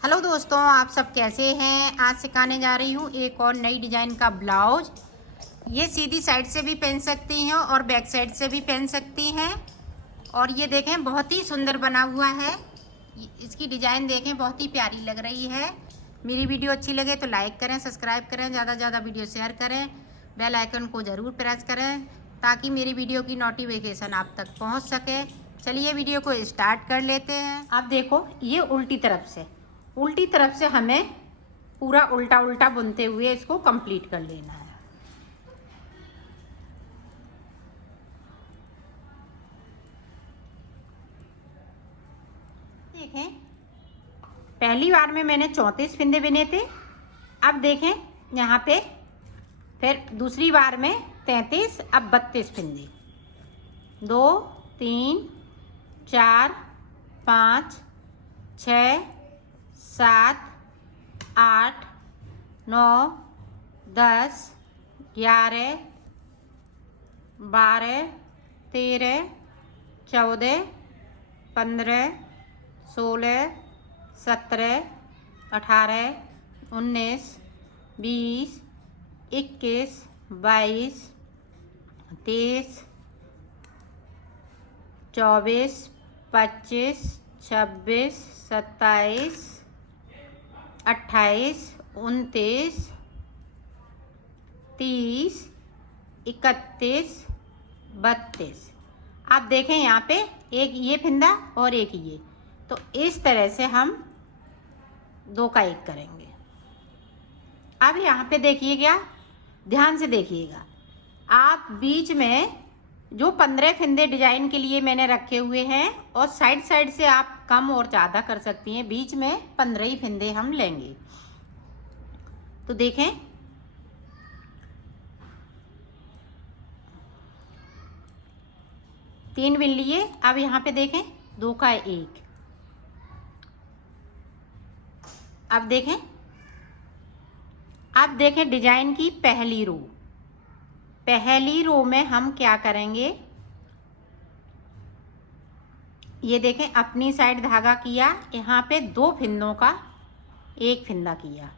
Hello दोस्तों, आप सब कैसे हैं। आज सिखाने जा रही हूँ एक और नई डिज़ाइन का ब्लाउज। ये सीधी साइड से भी पहन सकती हैं और बैक साइड से भी पहन सकती हैं। और ये देखें, बहुत ही सुंदर बना हुआ है। इसकी डिज़ाइन देखें, बहुत ही प्यारी लग रही है। मेरी वीडियो अच्छी लगे तो लाइक करें, सब्सक्राइब करें, ज़्यादा से ज़्यादा वीडियो शेयर करें, बेल आइकन को ज़रूर प्रेस करें ताकि मेरी वीडियो की नोटिफिकेशन आप तक पहुँच सके। चलिए वीडियो को स्टार्ट कर लेते हैं। अब देखो, ये उल्टी तरफ से हमें पूरा उल्टा उल्टा बुनते हुए इसको कंप्लीट कर लेना है। देखें, पहली बार में मैंने 34 फंदे बुने थे। अब देखें यहाँ पे, फिर दूसरी बार में 33, अब 32 फंदे। 2 3 4 5 6 7 8 9 10 11 12 13 14 15 16 17 18 19 20 21 22 23 24 25 26 27 28 29 30 31 32। आप देखें यहाँ पे एक ये फंदा और एक ये, तो इस तरह से हम दो का एक करेंगे। अब यहाँ पे देखिएगा, ध्यान से देखिएगा। आप बीच में जो 15 फंदे डिजाइन के लिए मैंने रखे हुए हैं, और साइड साइड से आप कम और ज़्यादा कर सकती हैं। बीच में 15 ही फंदे हम लेंगे। तो देखें, तीन बिन लिए। अब यहाँ पे देखें, दो का एक। अब देखें डिजाइन की पहली रो में हम क्या करेंगे। ये देखें, अपनी साइड धागा किया, यहाँ पे 2 फंदों का एक फंदा किया।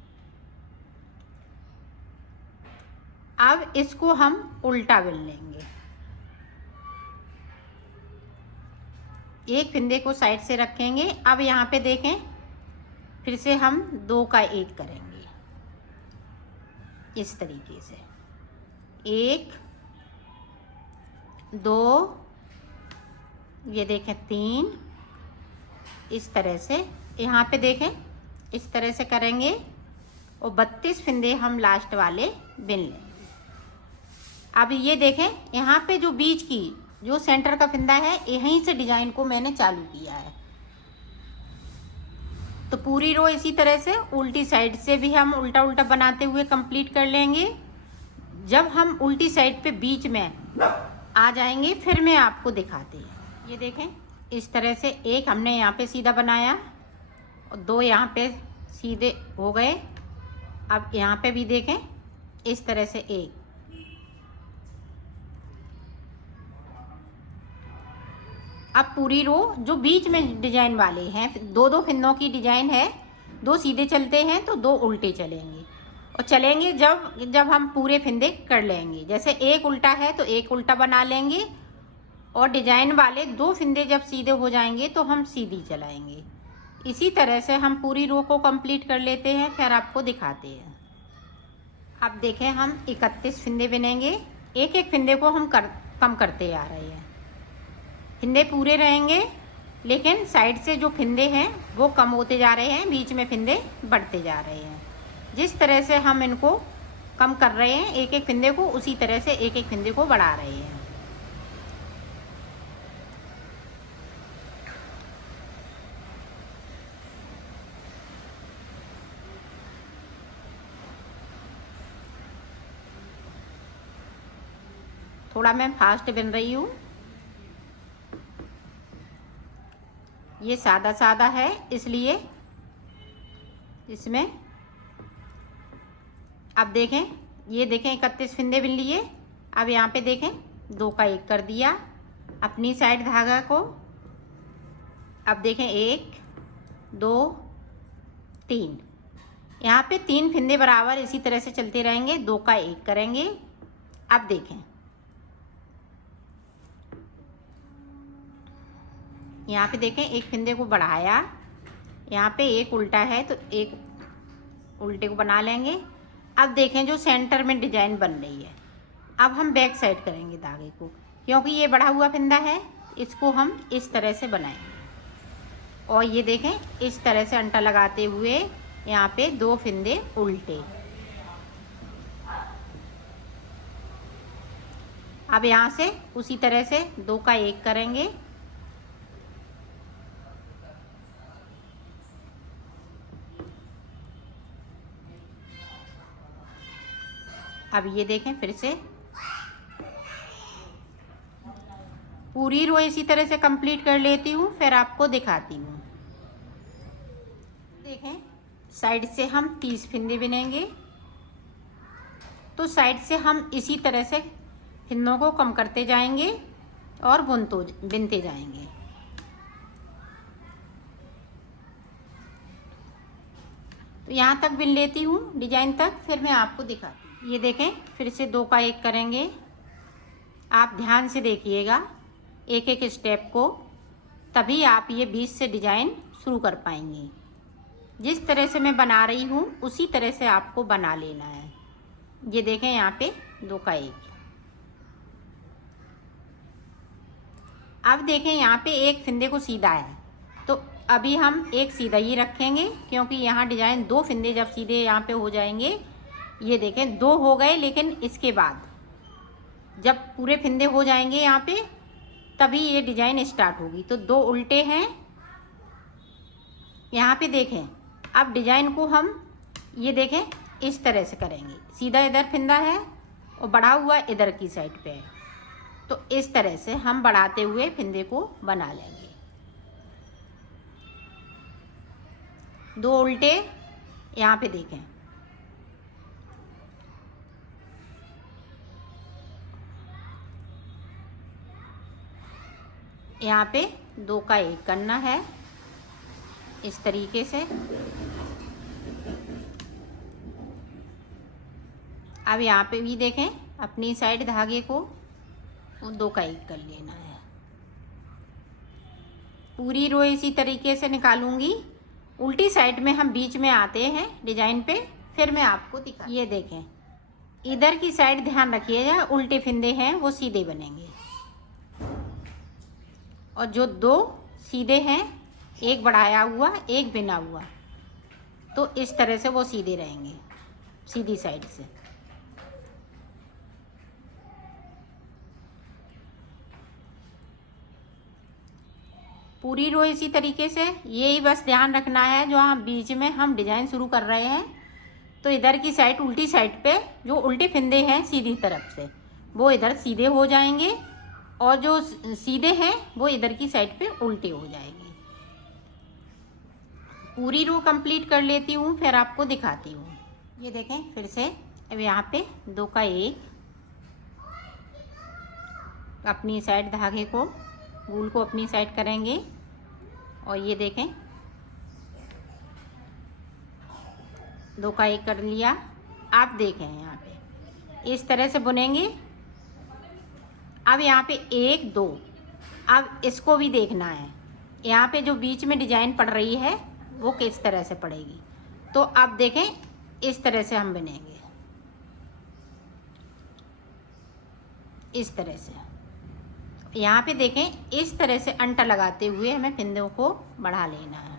अब इसको हम उल्टा बिन लेंगे। एक फंदे को साइड से रखेंगे। अब यहाँ पे देखें, फिर से हम 2 का एक करेंगे इस तरीके से। 1 2, ये देखें 3, इस तरह से यहाँ पे देखें, इस तरह से करेंगे और 32 फंदे हम लास्ट वाले बिन लेंगे। अब ये देखें, यहाँ पे जो बीच की जो सेंटर का फंदा है, यहीं से डिजाइन को मैंने चालू किया है। तो पूरी रो इसी तरह से उल्टी साइड से भी हम उल्टा उल्टा बनाते हुए कंप्लीट कर लेंगे। जब हम उल्टी साइड पे बीच में आ जाएंगे, फिर मैं आपको दिखाती हूँ। ये देखें, इस तरह से एक हमने यहाँ पे सीधा बनाया और 2 यहाँ पे सीधे हो गए। अब यहाँ पे भी देखें, इस तरह से एक। अब पूरी रो जो बीच में डिजाइन वाले हैं, 2 फंदों की डिजाइन है, 2 सीधे चलते हैं तो 2 उल्टे चलेंगे। और चलेंगे जब हम पूरे फंदे कर लेंगे। जैसे एक उल्टा है तो एक उल्टा बना लेंगे, और डिजाइन वाले 2 फंदे जब सीधे हो जाएंगे तो हम सीधी चलाएंगे। इसी तरह से हम पूरी रो को कंप्लीट कर लेते हैं, फिर आपको दिखाते हैं। अब देखें, हम 31 फंदे बिनेंगे। एक एक फंदे को हम कम करते आ रहे हैं। फंदे पूरे रहेंगे, लेकिन साइड से जो फंदे हैं वो कम होते जा रहे हैं, बीच में फंदे बढ़ते जा रहे हैं। जिस तरह से हम इनको कम कर रहे हैं एक एक फंदे को, उसी तरह से एक एक फंदे को बढ़ा रहे हैं। थोड़ा मैं फास्ट बिन रही हूँ। ये सादा सादा है, इसलिए इसमें अब देखें, ये देखें 31 फंदे बिन लिए। अब यहाँ पे देखें 2 का 1 कर दिया अपनी साइड धागा को। अब देखें 1 2 3। यहाँ पे 3 फिंदे बराबर इसी तरह से चलते रहेंगे, 2 का 1 करेंगे। अब देखें, यहाँ पे देखें एक फिंदे को बढ़ाया, यहाँ पे एक उल्टा है तो एक उल्टे को बना लेंगे। अब देखें जो सेंटर में डिजाइन बन रही है, अब हम बैक साइड करेंगे धागे को, क्योंकि ये बढ़ा हुआ फिंदा है, इसको हम इस तरह से बनाएंगे। और ये देखें इस तरह से अंटा लगाते हुए यहाँ पे 2 फिंदे उल्टे। अब यहाँ से उसी तरह से 2 का 1 करेंगे। अब ये देखें फिर से पूरी रो इसी तरह से कंप्लीट कर लेती हूँ, फिर आपको दिखाती हूँ। देखें साइड से हम 30 फिंदे बिनेंगे, तो साइड से हम इसी तरह से फिंदों को कम करते जाएंगे और बिनते जाएंगे। तो यहाँ तक बिन लेती हूँ डिजाइन तक, फिर मैं आपको दिखाती हूँ। ये देखें फिर से 2 का 1 करेंगे। आप ध्यान से देखिएगा एक एक स्टेप को, तभी आप ये बीच से डिजाइन शुरू कर पाएंगे। जिस तरह से मैं बना रही हूँ उसी तरह से आपको बना लेना है। ये देखें यहाँ पे 2 का 1। अब देखें यहाँ पे एक फिंदे को सीधा है, तो अभी हम एक सीधा ही रखेंगे, क्योंकि यहाँ डिजाइन 2 फिंदे जब सीधे यहाँ पे हो जाएंगे, ये देखें 2 हो गए, लेकिन इसके बाद जब पूरे फिंदे हो जाएंगे यहाँ पे, तभी ये डिजाइन स्टार्ट होगी। तो 2 उल्टे हैं यहाँ पे देखें। अब डिजाइन को हम ये देखें इस तरह से करेंगे, सीधा इधर फिंदा है और बढ़ा हुआ इधर की साइड पे है, तो इस तरह से हम बढ़ाते हुए फिंदे को बना लेंगे। 2 उल्टे यहाँ पे देखें, यहाँ पे 2 का 1 करना है इस तरीके से। अब यहाँ पे भी देखें अपनी साइड धागे को 2 का 1 कर लेना है। पूरी रो इसी तरीके से निकालूंगी। उल्टी साइड में हम बीच में आते हैं डिजाइन पे, फिर मैं आपको दिखा। ये देखें इधर की साइड ध्यान रखिएगा, उल्टे फिंदे हैं वो सीधे बनेंगे, और जो 2 सीधे हैं, एक बढ़ाया हुआ एक बिना हुआ, तो इस तरह से वो सीधे रहेंगे सीधी साइड से। पूरी रो इसी तरीके से, यही बस ध्यान रखना है जो हम बीच में हम डिजाइन शुरू कर रहे हैं, तो इधर की साइड उल्टी साइड पे जो उल्टे फिंदे हैं सीधी तरफ से, वो इधर सीधे हो जाएंगे, और जो सीधे हैं वो इधर की साइड पे उल्टे हो जाएंगे। पूरी रो कंप्लीट कर लेती हूँ, फिर आपको दिखाती हूँ। ये देखें फिर से, अब यहाँ पे 2 का 1 अपनी साइड धागे को वूल को अपनी साइड करेंगे, और ये देखें 2 का 1 कर लिया। आप देखें यहाँ पे इस तरह से बुनेंगे। अब यहाँ पे 1 2, अब इसको भी देखना है, यहाँ पे जो बीच में डिजाइन पड़ रही है वो किस तरह से पड़ेगी। तो अब देखें इस तरह से हम बुनेंगे, इस तरह से। यहाँ पे देखें इस तरह से अंटा लगाते हुए हमें फिंदों को बढ़ा लेना है।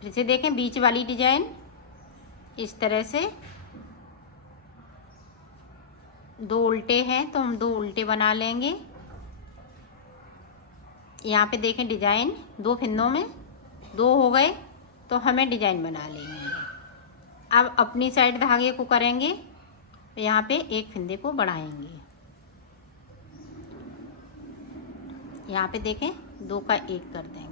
फिर से देखें बीच वाली डिजाइन इस तरह से, 2 उल्टे हैं तो हम 2 उल्टे बना लेंगे। यहाँ पे देखें डिजाइन 2 फिंदों में 2 हो गए, तो हमें डिजाइन बना लेनी है। अब अपनी साइड धागे को करेंगे, यहाँ पे एक फिंदे को बढ़ाएंगे। यहाँ पे देखें 2 का 1 कर देंगे।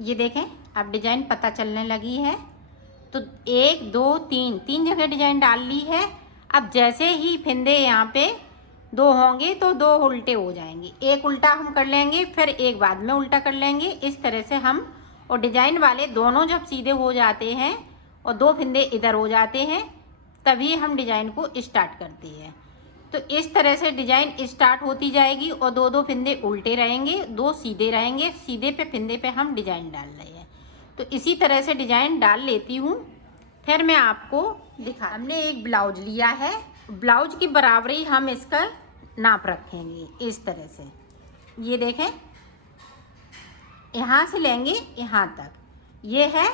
ये देखें अब डिजाइन पता चलने लगी है। तो 1 2 3 जगह डिजाइन डाल ली है। अब जैसे ही फिंदे यहाँ पे 2 होंगे तो 2 उल्टे हो जाएंगे। एक उल्टा हम कर लेंगे, फिर एक बाद में उल्टा कर लेंगे। इस तरह से हम, और डिजाइन वाले दोनों जब सीधे हो जाते हैं और 2 फिंदे इधर हो जाते हैं, तभी हम डिजाइन को स्टार्ट करते हैं। तो इस तरह से डिजाइन स्टार्ट होती जाएगी और 2 फिंदे उल्टे रहेंगे, 2 सीधे रहेंगे। सीधे पे फिंदे पे हम डिजाइन डाल रहे हैं। तो इसी तरह से डिजाइन डाल लेती हूँ, फिर मैं आपको दिखा। हमने एक ब्लाउज लिया है, ब्लाउज की बराबरी हम इसका नाप रखेंगे इस तरह से। ये देखें, यहाँ से लेंगे यहाँ तक, ये है।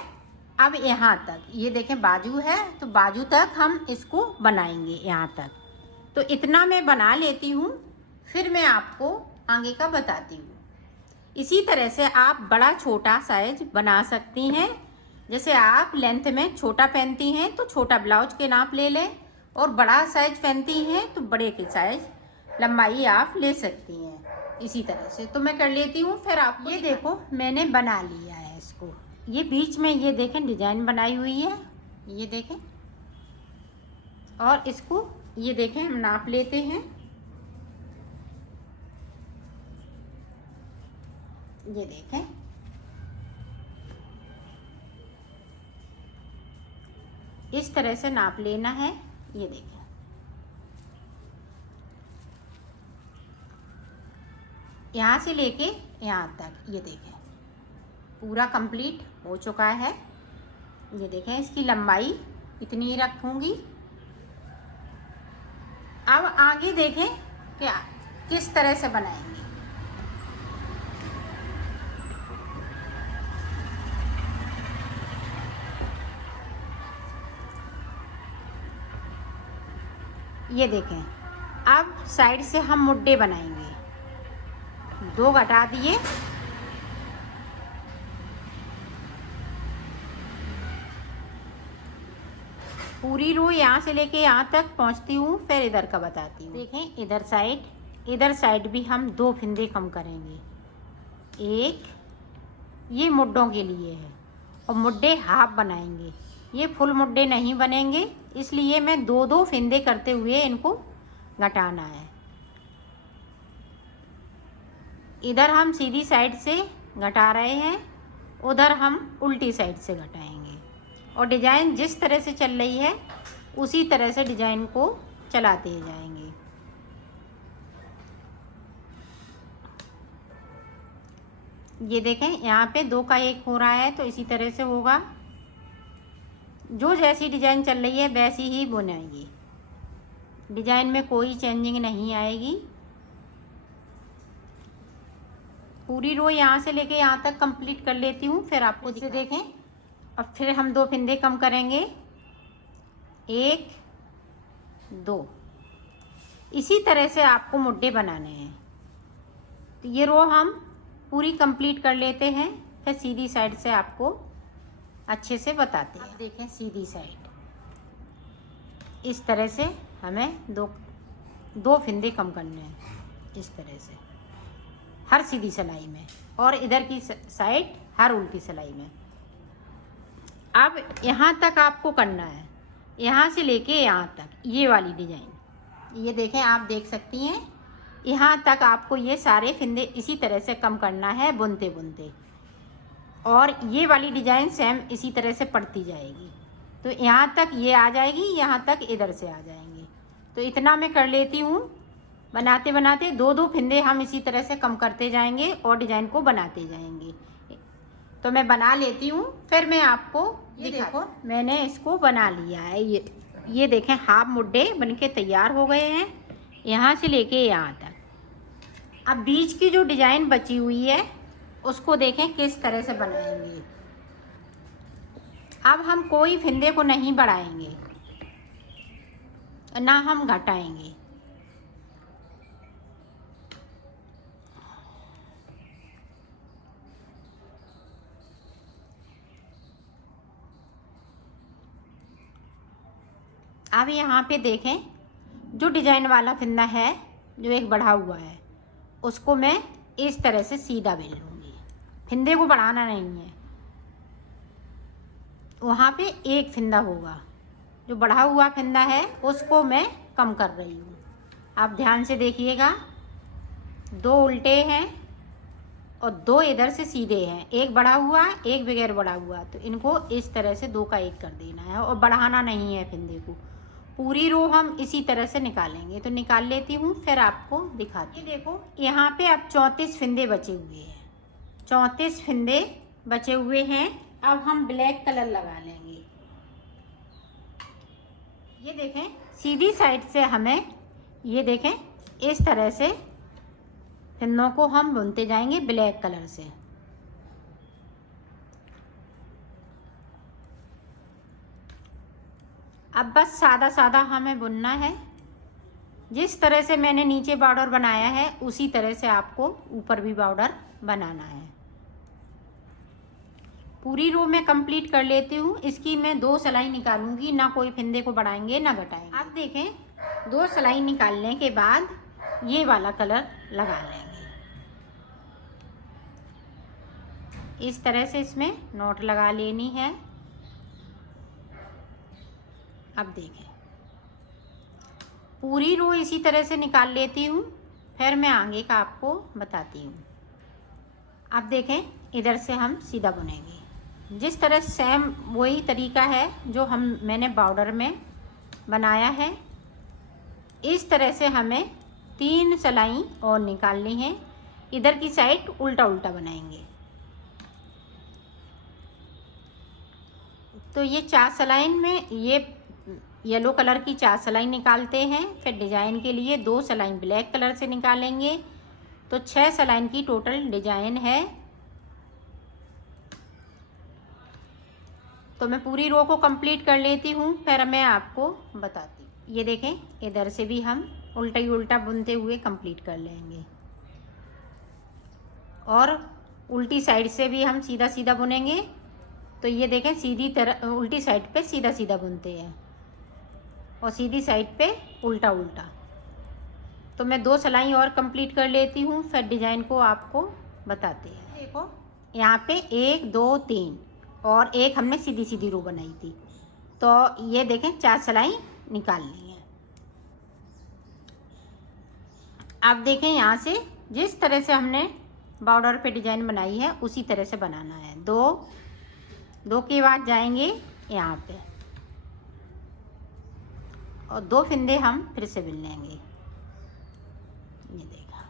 अब यहाँ तक ये देखें बाजू है, तो बाजू तक हम इसको बनाएंगे यहाँ तक। तो इतना मैं बना लेती हूँ, फिर मैं आपको आगे का बताती हूँ। इसी तरह से आप बड़ा छोटा साइज बना सकती हैं। जैसे आप लेंथ में छोटा पहनती हैं तो छोटा ब्लाउज के नाप ले लें, और बड़ा साइज पहनती हैं तो बड़े के साइज लंबाई आप ले सकती हैं। इसी तरह से तो मैं कर लेती हूँ, फिर आपको। ये देखो मैंने बना लिया है इसको। ये बीच में ये देखें डिजाइन बनाई हुई है, ये देखें। और इसको ये देखें हम नाप लेते हैं। ये देखें, इस तरह से नाप लेना है। ये देखें, यहाँ से लेके यहाँ तक ये देखें पूरा कंप्लीट हो चुका है। ये देखें इसकी लंबाई इतनी ही रखूँगी। अब आगे देखें क्या किस तरह से बनाएंगे। ये देखें, अब साइड से हम मुड्डे बनाएंगे। 2 घटा दिए, पूरी रो यहाँ से लेके यहाँ तक पहुँचती हूँ, फिर इधर का बताती हूँ। देखें इधर साइड भी हम 2 फिंदे कम करेंगे। एक ये मुड्डों के लिए है, और मुड्डे हाफ बनाएंगे। ये फुल मुड्डे नहीं बनेंगे, इसलिए मैं 2 फिंदे करते हुए इनको घटाना है। इधर हम सीधी साइड से घटा रहे हैं, उधर हम उल्टी साइड से घटाएंगे। और डिजाइन जिस तरह से चल रही है उसी तरह से डिजाइन को चलाते जाएंगे। ये देखें यहाँ पे 2 का 1 हो रहा है, तो इसी तरह से होगा। जो जैसी डिजाइन चल रही है वैसी ही बुनेंगे, डिजाइन में कोई चेंजिंग नहीं आएगी। पूरी रो यहाँ से लेके यहाँ तक कंप्लीट कर लेती हूँ, फिर आपको इसे देखें। अब फिर हम 2 फिंदे कम करेंगे, 1 2। इसी तरह से आपको मुड्डे बनाने हैं। तो ये रो हम पूरी कंप्लीट कर लेते हैं, फिर सीधी साइड से आपको अच्छे से बताते हैं। देखें सीधी साइड इस तरह से हमें 2 फिंदे कम करने हैं, इस तरह से हर सीधी सिलाई में, और इधर की साइड हर उल्टी सिलाई में। अब यहाँ तक आपको करना है, यहाँ से लेके यहाँ तक ये वाली डिजाइन। ये देखें आप देख सकती हैं, यहाँ तक आपको ये सारे फिंदे इसी तरह से कम करना है बुनते बुनते, और ये वाली डिजाइन सेम इसी तरह से पड़ती जाएगी। तो यहाँ तक ये आ जाएगी, यहाँ तक इधर से आ जाएंगे। तो इतना मैं कर लेती हूँ। बनाते बनाते 2 फिंदे हम इसी तरह से कम करते जाएंगे और डिजाइन को बनाते जाएंगे। तो मैं बना लेती हूँ, फिर मैं आपको देखो मैंने इसको बना लिया है। ये देखें हाफ मुड्डे बनके तैयार हो गए हैं, यहाँ से लेके यहाँ तक। अब बीच की जो डिजाइन बची हुई है उसको देखें किस तरह से बनाएंगे। अब हम कोई फिंदे को नहीं बढ़ाएंगे, ना हम घटाएंगे। अब यहाँ पे देखें जो डिजाइन वाला फिंदा है, जो एक बढ़ा हुआ है, उसको मैं इस तरह से सीधा बेल लूँगी। फिंदे को बढ़ाना नहीं है, वहाँ पे एक फिंदा होगा, जो बढ़ा हुआ फिंदा है उसको मैं कम कर रही हूँ। आप ध्यान से देखिएगा, 2 उल्टे हैं और 2 इधर से सीधे हैं, एक बढ़ा हुआ एक बगैर बढ़ा हुआ। तो इनको इस तरह से 2 का 1 कर देना है और बढ़ाना नहीं है फिंदे को। पूरी रो हम इसी तरह से निकालेंगे। तो निकाल लेती हूँ, फिर आपको दिखाती हूँ। देखो यहाँ पे अब 34 फिंदे बचे हुए हैं, 34 फिंदे बचे हुए हैं। अब हम ब्लैक कलर लगा लेंगे। ये देखें, सीधी साइड से हमें, ये देखें, इस तरह से फिंदों को हम बुनते जाएंगे ब्लैक कलर से। अब बस सादा सादा हमें बुनना है। जिस तरह से मैंने नीचे बॉर्डर बनाया है उसी तरह से आपको ऊपर भी बॉर्डर बनाना है। पूरी रो में कंप्लीट कर लेती हूँ। इसकी मैं 2 सिलाई निकालूंगी, ना कोई फिंदे को बढ़ाएंगे ना घटाएंगे। आप देखें, 2 सिलाई निकालने के बाद ये वाला कलर लगा लेंगे। इस तरह से इसमें नोट लगा लेनी है। अब देखें, पूरी रो इसी तरह से निकाल लेती हूँ, फिर मैं आगे का आपको बताती हूँ। अब देखें, इधर से हम सीधा बुनेंगे। जिस तरह सेम वही तरीका है जो मैंने बॉर्डर में बनाया है। इस तरह से हमें 3 सिलाई और निकालनी है। इधर की साइड उल्टा उल्टा बनाएंगे। तो ये 4 सिलाई में ये येलो कलर की 4 सिलाई निकालते हैं। फिर डिजाइन के लिए 2 सिलाई ब्लैक कलर से निकालेंगे। तो 6 सिलाई की टोटल डिजाइन है। तो मैं पूरी रो को कंप्लीट कर लेती हूँ, फिर मैं आपको बताती हूँ। ये देखें, इधर से भी हम उल्टा ही उल्टा बुनते हुए कंप्लीट कर लेंगे और उल्टी साइड से भी हम सीधा सीधा बुनेंगे। तो ये देखें, सीधी तरह उल्टी साइड पे सीधा सीधा बुनते हैं और सीधी साइड पे उल्टा उल्टा। तो मैं 2 सिलाई और कंप्लीट कर लेती हूँ, फिर डिजाइन को आपको बताते हैं। देखो यहाँ पे 1 2 3 और एक हमने सीधी सीधी रो बनाई थी। तो ये देखें, 4 सिलाई निकाल ली है। अब देखें, यहाँ से जिस तरह से हमने बॉर्डर पे डिजाइन बनाई है उसी तरह से बनाना है। 2 के बाद जाएंगे यहाँ पे और 2 फिंदे हम फिर से बिन लेंगे। ये देखा,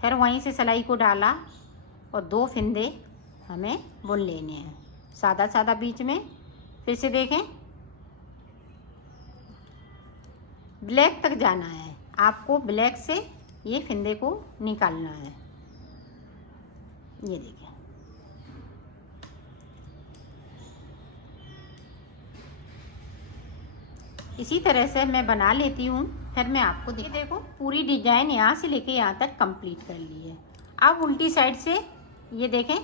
फिर वहीं से सिलाई को डाला और 2 फिंदे हमें बुन लेने हैं सादा सादा बीच में। फिर से देखें, ब्लैक तक जाना है आपको, ब्लैक से ये फिंदे को निकालना है। ये देखें, इसी तरह से मैं बना लेती हूँ, फिर मैं आपको देखो पूरी डिजाइन यहाँ से लेके यहाँ तक कंप्लीट कर ली है। अब उल्टी साइड से ये देखें,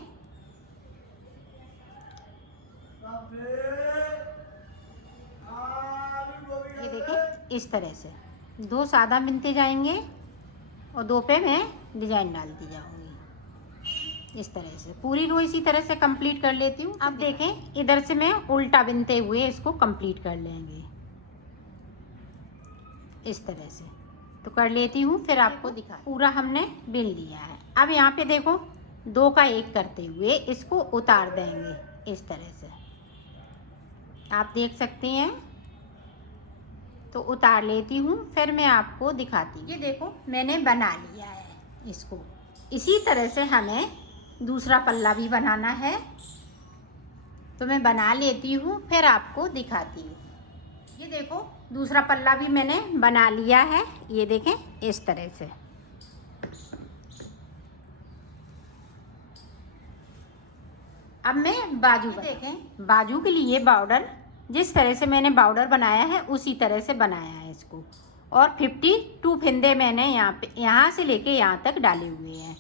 ये देखें, इस तरह से 2 सादा बिनते जाएंगे और 2 पे मैं डिजाइन डालती जाऊंगी। इस तरह से पूरी रो इसी तरह से कंप्लीट कर लेती हूँ। अब देखें, इधर से मैं उल्टा बिनते हुए इसको कंप्लीट कर लेंगे इस तरह से। तो कर लेती हूँ, फिर आपको दिखा। पूरा हमने बिन लिया है। अब यहाँ पे देखो, 2 का 1 करते हुए इसको उतार देंगे इस तरह से, आप देख सकते हैं। तो उतार लेती हूँ, फिर मैं आपको दिखाती हूँ। ये देखो, मैंने बना लिया है इसको। इसी तरह से हमें दूसरा पल्ला भी बनाना है। तो मैं बना लेती हूँ, फिर आपको दिखाती हूँ। ये देखो, दूसरा पल्ला भी मैंने बना लिया है। ये देखें, इस तरह से। अब मैं बाजू देखें, बाजू के लिए बॉर्डर जिस तरह से मैंने बॉर्डर बनाया है उसी तरह से बनाया है इसको। और 52 फिंदे मैंने यहाँ से लेके यहाँ तक डाले हुए हैं।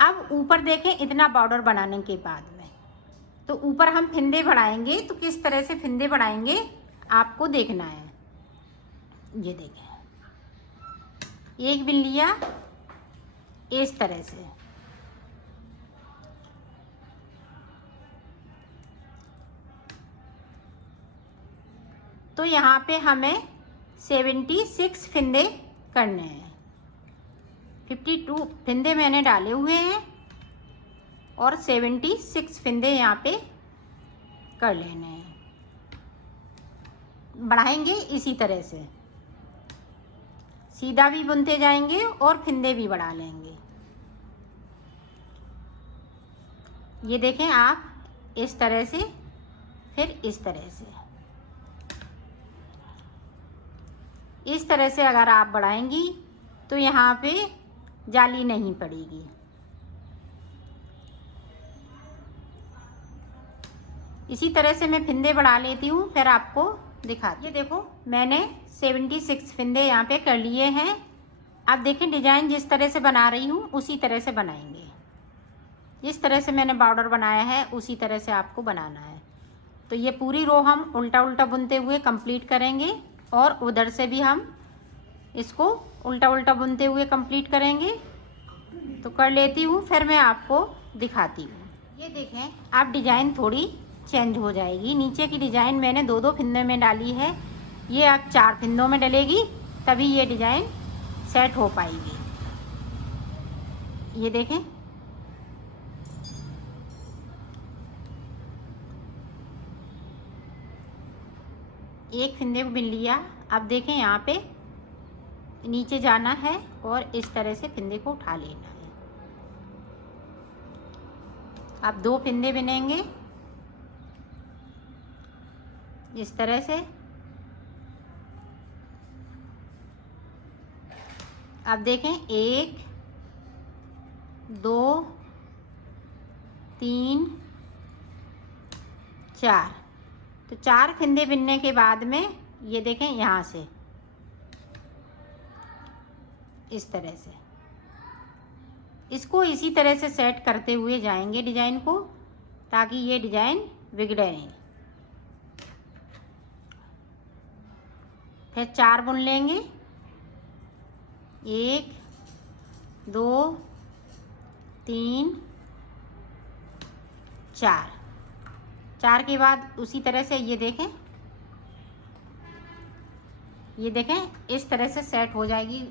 अब ऊपर देखें, इतना बॉर्डर बनाने के बाद में तो ऊपर हम फिंदे बढ़ाएंगे। तो किस तरह से फिंदे बढ़ाएंगे आपको देखना है। ये देखें, एक बिन लिया इस तरह से, तो यहाँ पे हमें 76 फिंदे करने हैं। 52 फिंदे मैंने डाले हुए हैं और 76 फिंदे यहाँ पे कर लेने हैं। बढ़ाएंगे इसी तरह से, सीधा भी बुनते जाएंगे और फिंदे भी बढ़ा लेंगे। ये देखें आप, इस तरह से, फिर इस तरह से, इस तरह से अगर आप बढ़ाएंगी तो यहाँ पे जाली नहीं पड़ेगी। इसी तरह से मैं फिंदे बढ़ा लेती हूँ, फिर आपको दिखाती हूँ। ये देखो मैंने 76 फिंदे यहाँ पे कर लिए हैं। अब देखें डिजाइन जिस तरह से बना रही हूँ उसी तरह से बनाएंगे। जिस तरह से मैंने बॉर्डर बनाया है उसी तरह से आपको बनाना है। तो ये पूरी रो हम उल्टा उल्टा बुनते हुए कंप्लीट करेंगे और उधर से भी हम इसको उल्टा उल्टा बुनते हुए कंप्लीट करेंगे। तो कर लेती हूँ, फिर मैं आपको दिखाती हूँ। ये देखें आप, डिजाइन थोड़ी चेंज हो जाएगी। नीचे की डिजाइन मैंने 2-2 फिंदे में डाली है, ये अब 4 फिंदों में डलेगी, तभी ये डिजाइन सेट हो पाएगी। ये देखें, एक फिंदे को बिन लिया। अब देखें यहाँ पे नीचे जाना है और इस तरह से फिंदे को उठा लेना है। अब 2 फिंदे बिनेंगे इस तरह से। अब देखें 1 2 3 4, तो 4 फिंदे बिनने के बाद में ये देखें यहाँ से इस तरह से, इसको इसी तरह से सेट करते हुए जाएंगे डिजाइन को, ताकि ये डिजाइन बिगड़े नहीं। फिर 4 बुन लेंगे, 1 2 3 4। 4 के बाद उसी तरह से ये देखें, ये देखें इस तरह से सेट हो जाएगी।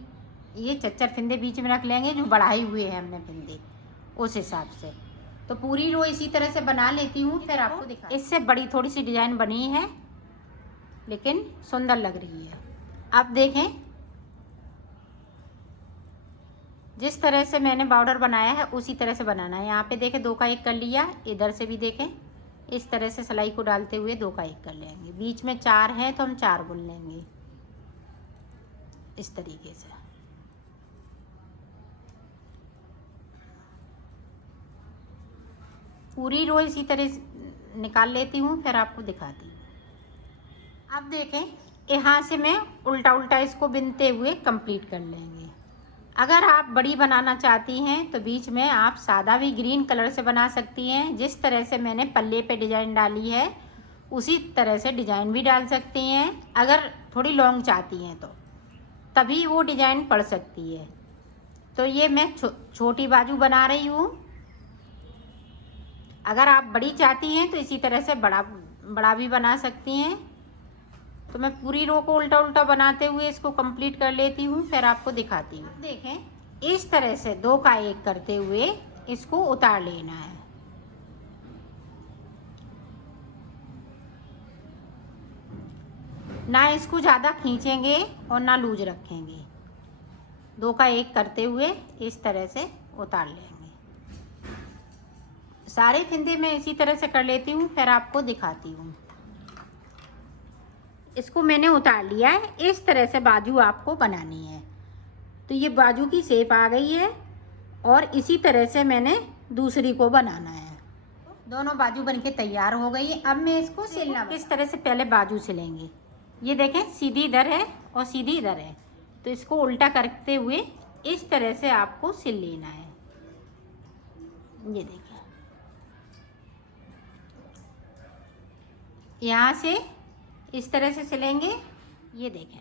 ये 4 फिंदे बीच में रख लेंगे जो बढ़ाए हुए हैं हमने फिंदे, उस हिसाब से। तो पूरी रो इसी तरह से बना लेती हूँ, फिर आपको दिखा। इससे बड़ी थोड़ी सी डिजाइन बनी है लेकिन सुंदर लग रही है। अब देखें जिस तरह से मैंने बॉर्डर बनाया है उसी तरह से बनाना है। यहाँ पे देखें 2 का 1 कर लिया, इधर से भी देखें इस तरह से सिलाई को डालते हुए 2 का 1 कर लेंगे। बीच में 4 है तो हम 4 बुन लेंगे इस तरीके से। पूरी रो इसी तरह से निकाल लेती हूँ, फिर आपको दिखाती हूँ। अब देखें यहाँ से मैं उल्टा उल्टा इसको बिनते हुए कंप्लीट कर लेंगे। अगर आप बड़ी बनाना चाहती हैं तो बीच में आप सादा भी ग्रीन कलर से बना सकती हैं। जिस तरह से मैंने पल्ले पे डिजाइन डाली है उसी तरह से डिजाइन भी डाल सकती हैं। अगर थोड़ी लॉन्ग चाहती हैं तो तभी वो डिजाइन पड़ सकती है। तो ये मैं छोटी बाजू बना रही हूँ। अगर आप बड़ी चाहती हैं तो इसी तरह से बड़ा भी बना सकती हैं। तो मैं पूरी रो को उल्टा उल्टा बनाते हुए इसको कंप्लीट कर लेती हूँ, फिर आपको दिखाती हूँ। देखें इस तरह से 2 का 1 करते हुए इसको उतार लेना है। ना इसको ज़्यादा खींचेंगे और ना लूज रखेंगे। 2 का 1 करते हुए इस तरह से उतार लेंगे। सारे फिंदे मैं इसी तरह से कर लेती हूँ, फिर आपको दिखाती हूँ। इसको मैंने उतार लिया है। इस तरह से बाजू आपको बनानी है। तो ये बाजू की शेप आ गई है और इसी तरह से मैंने दूसरी को बनाना है। दोनों बाजू बनके तैयार हो गई है। अब मैं इसको सिलना, किस तरह से पहले बाजू सिलेंगे। ये देखें सीधी इधर है और सीधी इधर है, तो इसको उल्टा करते हुए इस तरह से आपको सिल लेना है। ये देखें यहाँ से इस तरह से सिलेंगे। ये देखें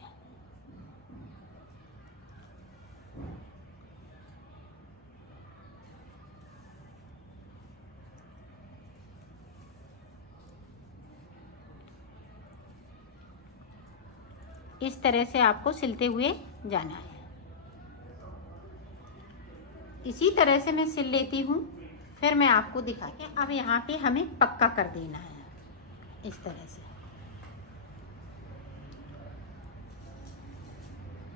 इस तरह से आपको सिलते हुए जाना है। इसी तरह से मैं सिल लेती हूँ, फिर मैं आपको दिखा के अब यहाँ पे हमें पक्का कर देना है इस तरह से।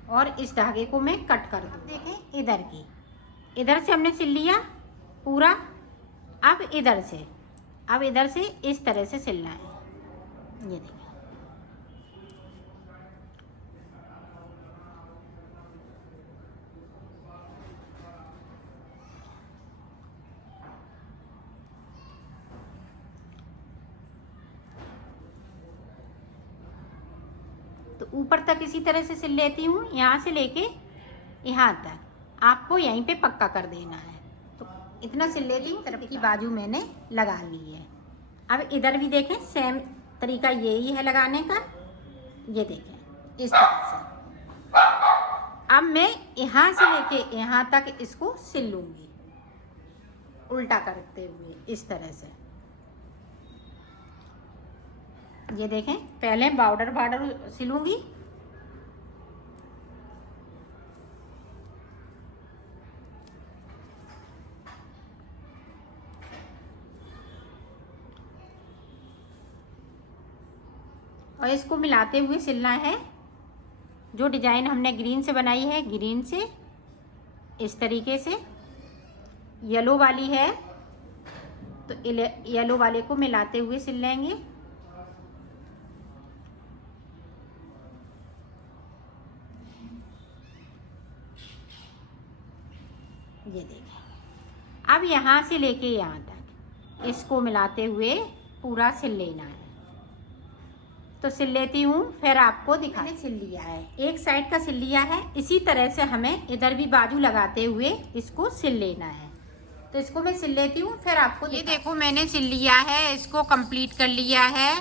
और इस धागे को मैं कट कर दूँ। देखें इधर से हमने सिल लिया पूरा। अब इधर से इस तरह से सिलना है। ये देखिए, तो ऊपर तक इसी तरह से सिल लेती हूँ, यहाँ से लेके यहाँ तक आपको यहीं पे पक्का कर देना है। तो इतना सिल लेती हूँ। तरफ की बाजू मैंने लगा ली है। अब इधर भी देखें, सेम तरीका यही है लगाने का। ये देखें इस तरह से। अब मैं यहाँ से लेके यहाँ तक इसको सिल लूँगी उल्टा करते हुए इस तरह से। ये देखें, पहले बॉर्डर सिलूंगी, और इसको मिलाते हुए सिलना है। जो डिजाइन हमने ग्रीन से बनाई है, ग्रीन से इस तरीके से, येलो वाली है तो येलो वाले को मिलाते हुए सिल लेंगे। ये देखें, अब यहाँ से लेके यहाँ तक इसको मिलाते हुए पूरा सिल लेना है। तो सिल लेती हूँ, फिर आपको दिखाने। सिल लिया है, एक साइड का सिल लिया है। इसी तरह से हमें इधर भी बाजू लगाते हुए इसको सिल लेना है। तो इसको मैं सिल लेती हूँ, फिर आपको। ये देखो मैंने सिल लिया है, इसको कंप्लीट कर लिया है।